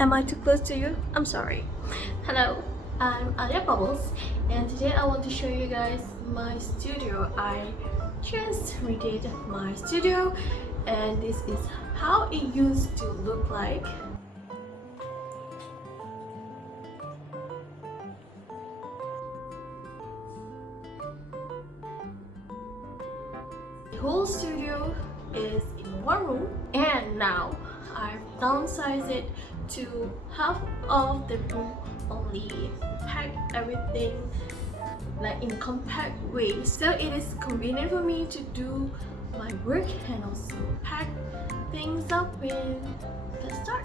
Am I too close to you? I'm sorry. Hello, I'm Alia Bubbles, and today I want to show you guys my studio. I just redid my studio, and this is how it used to look like. The whole studio is in one room, and now I've downsized it to half of the room only, pack everything like in compact way, so it is convenient for me to do my work and also pack things up when let's start.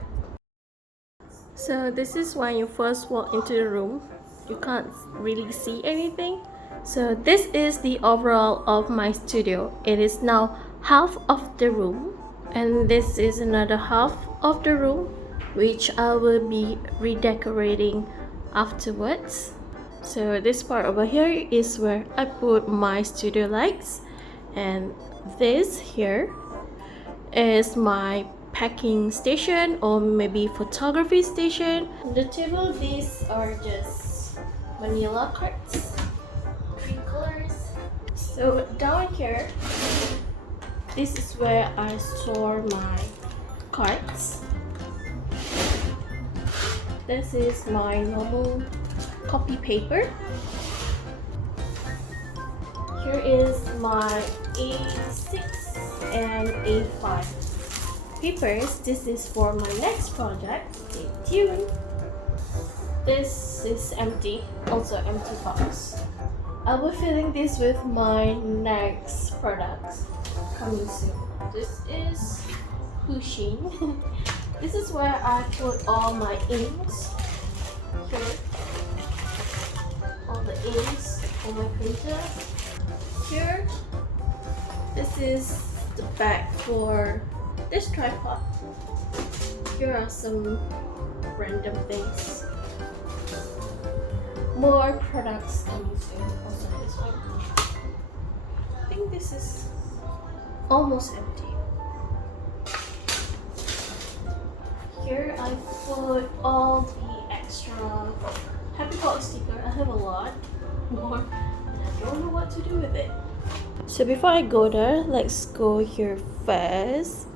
So this is when you first walk into the room. You can't really see anything. So this is the overall of my studio. It is now half of the room, and this is another half of the room, which I will be redecorating afterwards. So this part over here is where I put my studio lights, and this here is my packing station or maybe photography station. On the table, these are just manila cards, 3 colors. So down here, this is where I store my cards. This is my normal copy paper. Here is my A6 and A5 papers. This is for my next project. Stay tuned. This is empty, also empty box. I will be filling this with my next products coming soon. This is pushing. This is where I put all my inks. Here, all the inks on my printer. Here, this is the bag for this tripod. Here are some random things. More products coming soon. Also this one. I think this is almost empty. Here I put all the extra Happy Box sticker. I have a lot more and I don't know what to do with it. So before I go there, let's go here first.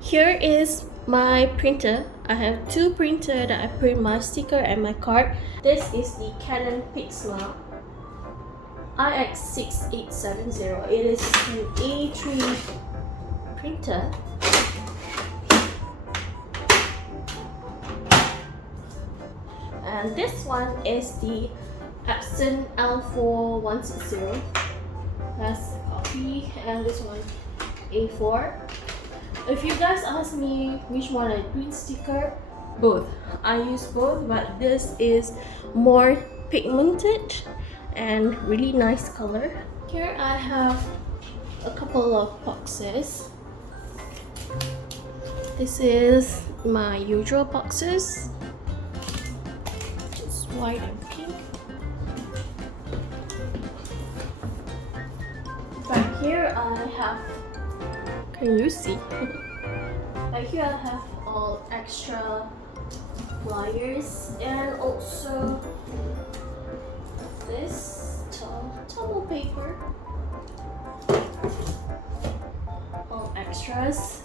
Here is my printer. I have 2 printers that I print my sticker and my card. This is the Canon Pixma IX6870. It is an A3 printer. And this one is the Epson L4160. That's a copy, and this one A4. If you guys ask me which one I print sticker, both. I use both, but this is more pigmented and really nice color. Here I have a couple of boxes. This is my usual boxes. It's white and pink. Back here I have, can you see? Back here I have all extra flyers and also this towel paper. All extras,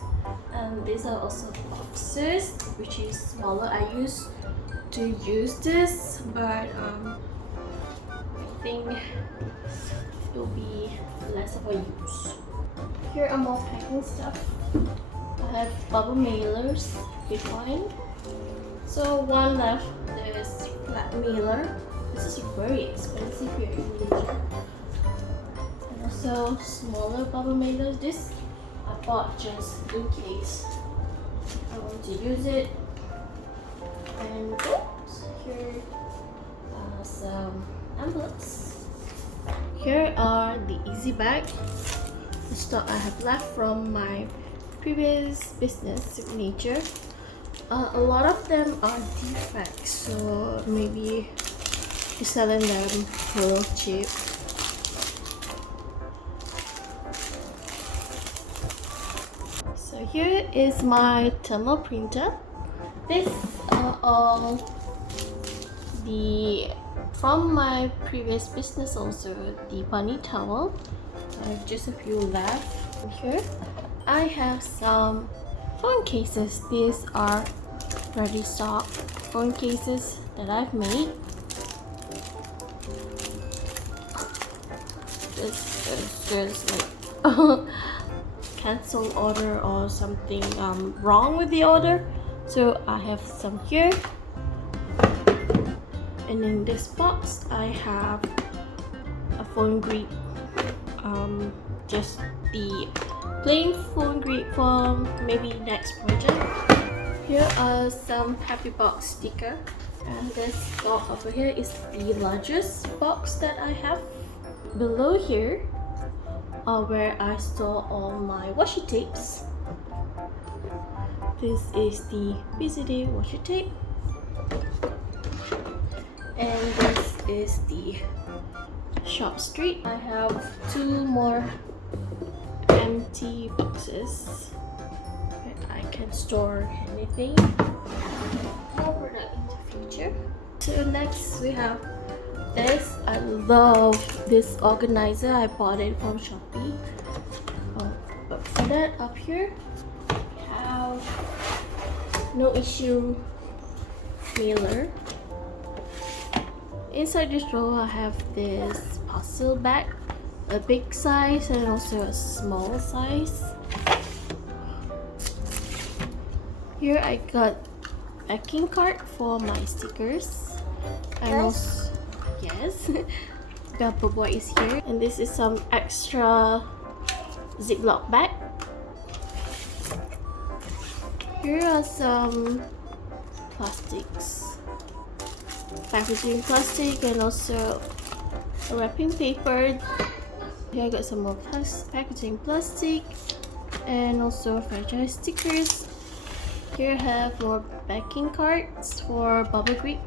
and these are also boxes, which is smaller. I used to use this, but I think it will be less of a use. Here are more packing stuff. I have bubble mailers behind. So one left, there's flat mailer. This is very expensive here in Malaysia. And also smaller bubble mailers. This I bought just in case I want to use it. And oops, here are some envelopes. Here are the easy bag, the stock I have left from my previous business signature. A lot of them are defects, so maybe you're selling them a little cheap. So here is my thermal printer. This all the from my previous business, also the bunny towel. I have just a few left here. I have some phone cases. These are ready stock phone cases that I've made. This is just like cancel order or something wrong with the order, so I have some here. And in this box I have a phone grip, just the plain phone grip for maybe next project. Here are some happy box sticker, and this box over here is the largest box that I have. Below here are where I store all my washi tapes. This is the busy day washi tape, and this is the shop street. I have 2 more empty boxes where I can store anything. More product in the future. So next we have this. I love this organizer. I bought it from Shopee. But for that, up here we have no issue mailer. Inside this drawer I have this parcel bag, a big size and also a small size. Here I got packing card for my stickers. And also, yes, Bubble Boy is here, and this is some extra Ziploc bag. Here are some plastics, packaging plastic, and also a wrapping paper. Here I got some more packaging plastic and also fragile stickers. Here I have more backing cards for bubble grip.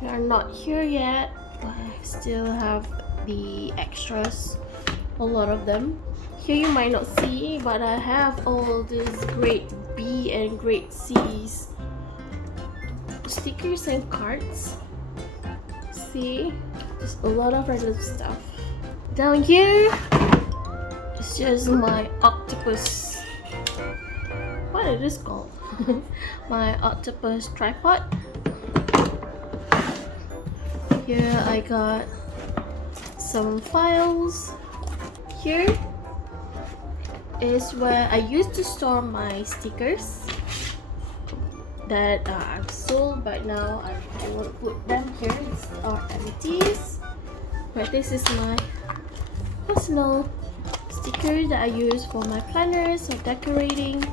They are not here yet, but I still have the extras, a lot of them. Here you might not see, but I have all these grade B and grade C's stickers and cards. See, there's a lot of random stuff. Down here, it's just my octopus. What is this called? My octopus tripod. Here I got some files. Here is where I used to store my stickers that I've sold, but now I won't put them here. It's empties. But this is my personal sticker that I use for my planners or decorating.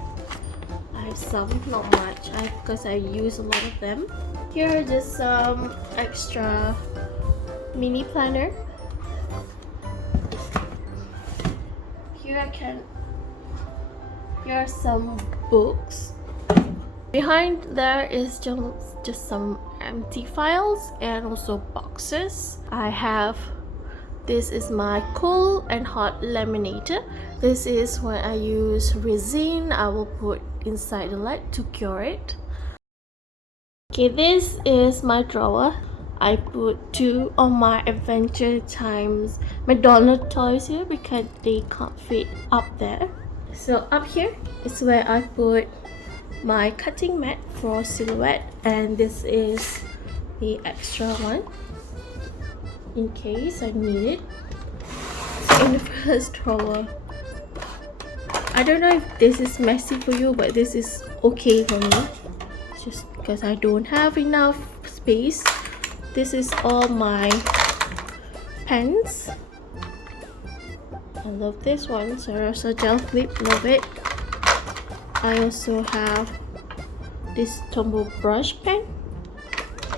I have some, not much, because I use a lot of them. Here are just some extra mini planner. Here are some books. Behind there is just some empty files and also boxes. This is my cold and hot laminator. This is when I use resin. I will put inside the lead to cure it. Okay, this is my drawer. I put 2 of my Adventure Times McDonald's toys here because they can't fit up there. So up here is where I put my cutting mat for silhouette, and this is the extra one in case I need it. So in the first drawer, I don't know if this is messy for you, but this is okay for me. It's just because I don't have enough space. This is all my pens. I love this one. Sarasa gel clip, love it. I also have this Tombow brush pen.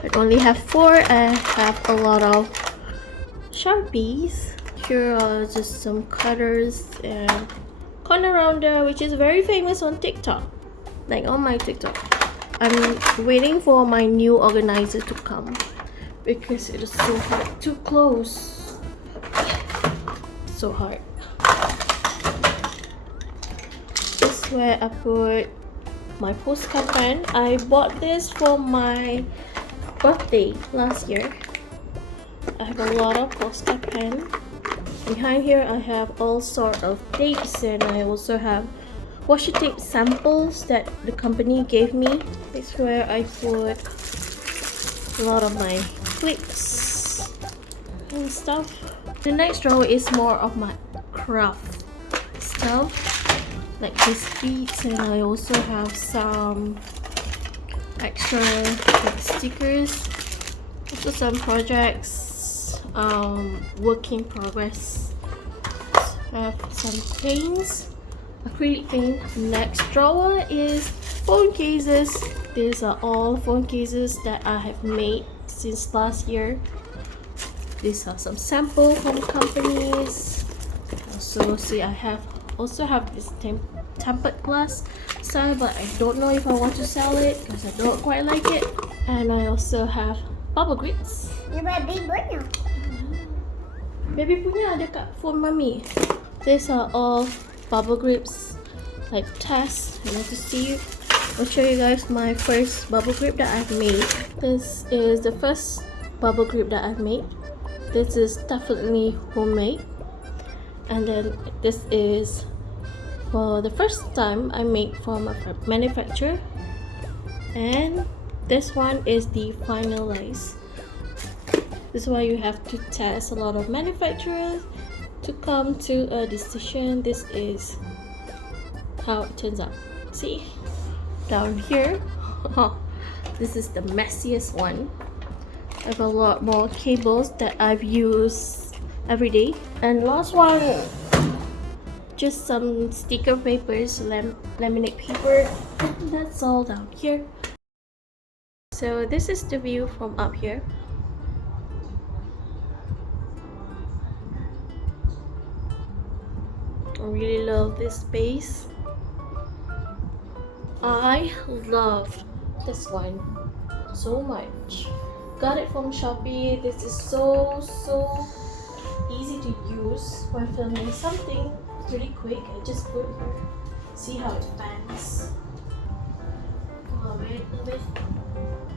I only have 4. I have a lot of Sharpies. Here are just some cutters and corner rounder, which is very famous on TikTok, like on my TikTok. I'm waiting for my new organizer to come because it is so hard to close. So hard. This is where I put my postcard pen. I bought this for my birthday last year. I have a lot of postcard pen. Behind here I have all sort of tapes, and I also have washi tape samples that the company gave me. It's where I put a lot of my clips and stuff. The next drawer is more of my craft stuff, like these beads, and I also have some extra like stickers, also some projects, work in progress. I have some paints, acrylic paint. Next drawer is phone cases. These are all phone cases that I have made since last year. These are some samples from companies. Also, see, I also have this tempered glass style, but I don't know if I want to sell it because I don't quite like it. And I also have bubble grips. Baby punya. Baby punya ada kat phone mami. These are all bubble grips, like tests. I want to see. I'll show you guys my first bubble grip that I've made. This is the first bubble grip that I've made. This is definitely homemade. And then this is for the first time I made from a manufacturer. And this one is the finalized. This is why you have to test a lot of manufacturers to come to a decision. This is how it turns out. See? Down here, this is the messiest one. I have a lot more cables that I've used every day. And last one, just some sticker papers, laminate paper. That's all down here. So this is the view from up here. I really love this space. I love this one so much. Got it from Shopee. This is so easy to use when filming something really quick. I just put here. See how it fans. Love it.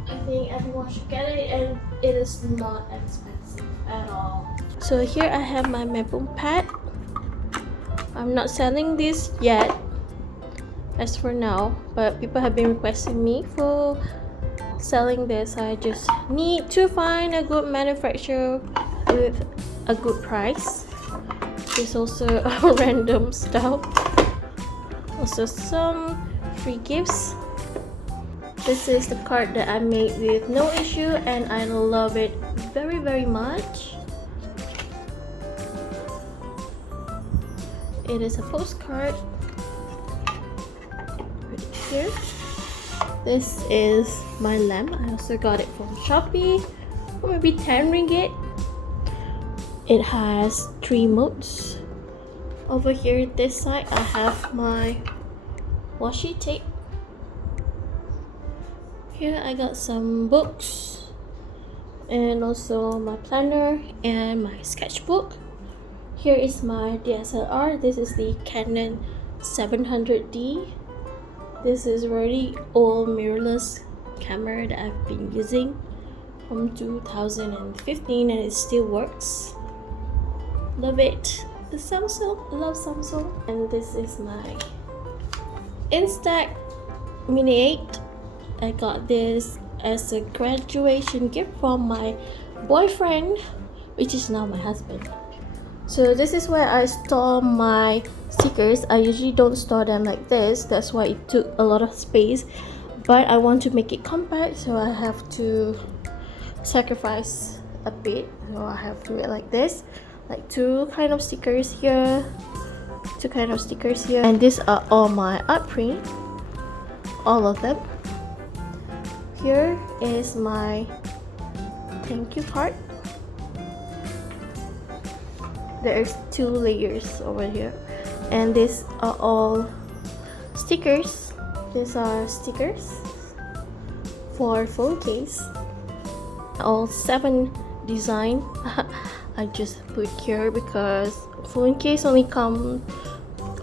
I think everyone should get it, and it is not expensive at all. So here I have my mapple pad. I'm not selling this yet as for now, but people have been requesting me for selling this. I just need to find a good manufacturer with a good price. There's also a random stuff, also some free gifts. This is the card that I made with no issue, and I love it very much. It is a postcard. Put it here. This is my lamp. I also got it from Shopee for maybe 10 ringgit. It has 3 modes. Over here, this side, I have my washi tape. Here I got some books, and also my planner and my sketchbook. Here is my DSLR. This is the Canon 700D. This is really old mirrorless camera that I've been using from 2015, and it still works. Love it. The Samsung, I love Samsung. And this is my Instax Mini8. I got this as a graduation gift from my boyfriend, which is now my husband. So this is where I store my stickers. I usually don't store them like this. That's why it took a lot of space. But I want to make it compact, so I have to sacrifice a bit. So I have to do it like this. Like 2 kind of stickers here, 2 kind of stickers here. And these are all my art print. All of them. Here is my thank you card. There's 2 layers over here, and these are all stickers. These are stickers for phone case. All 7 design. I just put here because phone case only come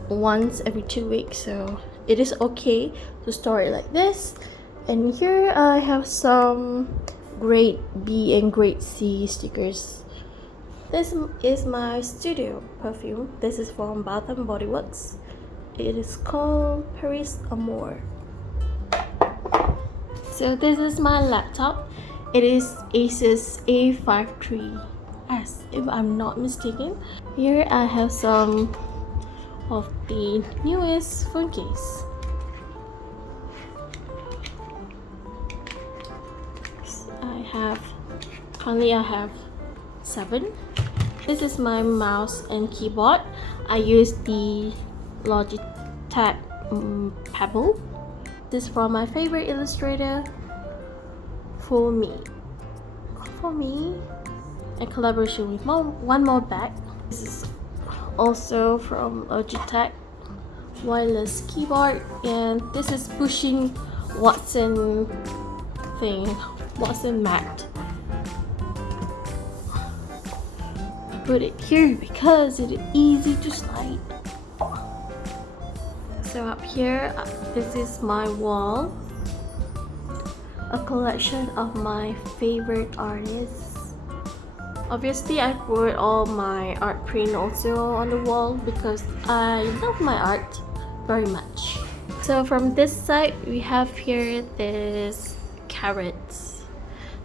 once every 2 weeks, so it is okay to store it like this. And here I have some grade B and grade C stickers. This is my studio perfume. This is from Bath and Body Works. It is called Paris Amour. So this is my laptop. It is Asus A53s, if I'm not mistaken. Here I have some of the newest phone case. Currently I have 7. This is my mouse and keyboard. I use the Logitech Pebble. This is from my favorite illustrator, For Me. In collaboration with one more bag. This is also from Logitech wireless keyboard, and this is pushing Watson mat. I put it here because it is easy to slide. So up here, this is my wall, a collection of my favorite artists. Obviously, I put all my art print also on the wall because I love my art very much. So from this side, we have here this carrots.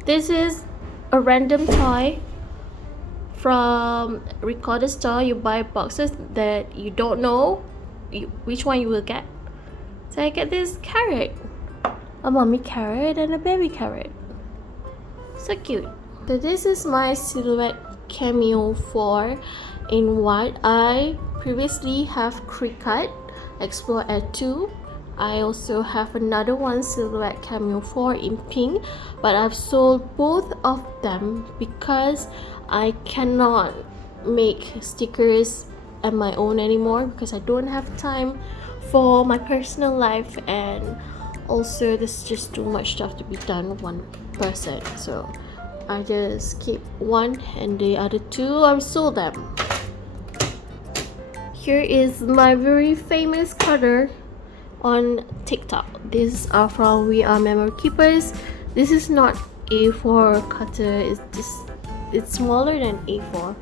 This is a random toy from Recorder Store. You buy boxes that you don't know which one you will get. So I get this carrot, a mommy carrot and a baby carrot. So cute. So this is my Silhouette Cameo 4 in white. I previously have Cricut Explore at 2. I also have another one, Silhouette Cameo 4 in pink, but I've sold both of them because I cannot make stickers at my own anymore because I don't have time for my personal life, and also there's just too much stuff to be done with one person. So I just keep one, and the other 2 I've sold them. Here is my very famous cutter on TikTok. These are from We Are Memory Keepers. This is not A4 cutter, it's smaller than A4,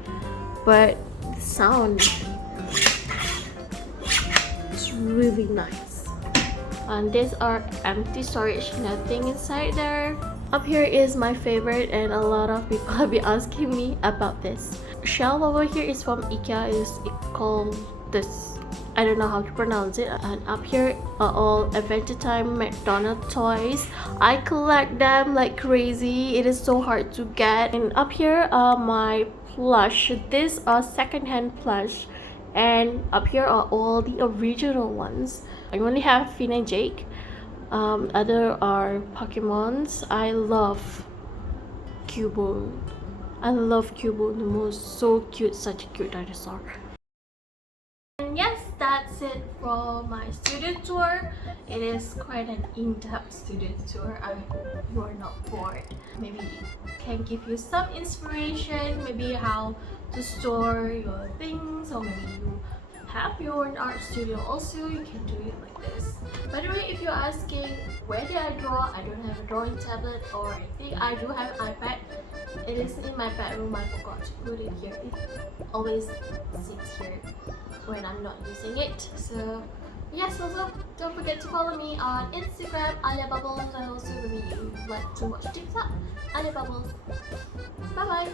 but the sound is really nice. And these are empty storage, nothing inside there. Up here is my favorite, and a lot of people have been asking me about this. Shelf over here is from IKEA. It's called this, I don't know how to pronounce it. And up here are all Adventure Time McDonald's toys. I collect them like crazy. It is so hard to get. And up here are my plush. These are secondhand plush. And up here are all the original ones. I only have Finn and Jake. Other are Pokemons. I love Cubone. The most, so cute, such a cute dinosaur. And yes, that's it for my studio tour. It is quite an in-depth studio tour. I hope you are not bored. Maybe it can give you some inspiration, maybe how to store your things, or maybe you have your own art studio also, you can do it like this. By the way, if you're asking where did I draw, I don't have a drawing tablet or anything. I do have an iPad. It is in my bedroom. I forgot to put it here. It always sits here when I'm not using it. So yes, also don't forget to follow me on Instagram, Bubbles, and also maybe you like to watch TikTok, Bubbles. Bye bye.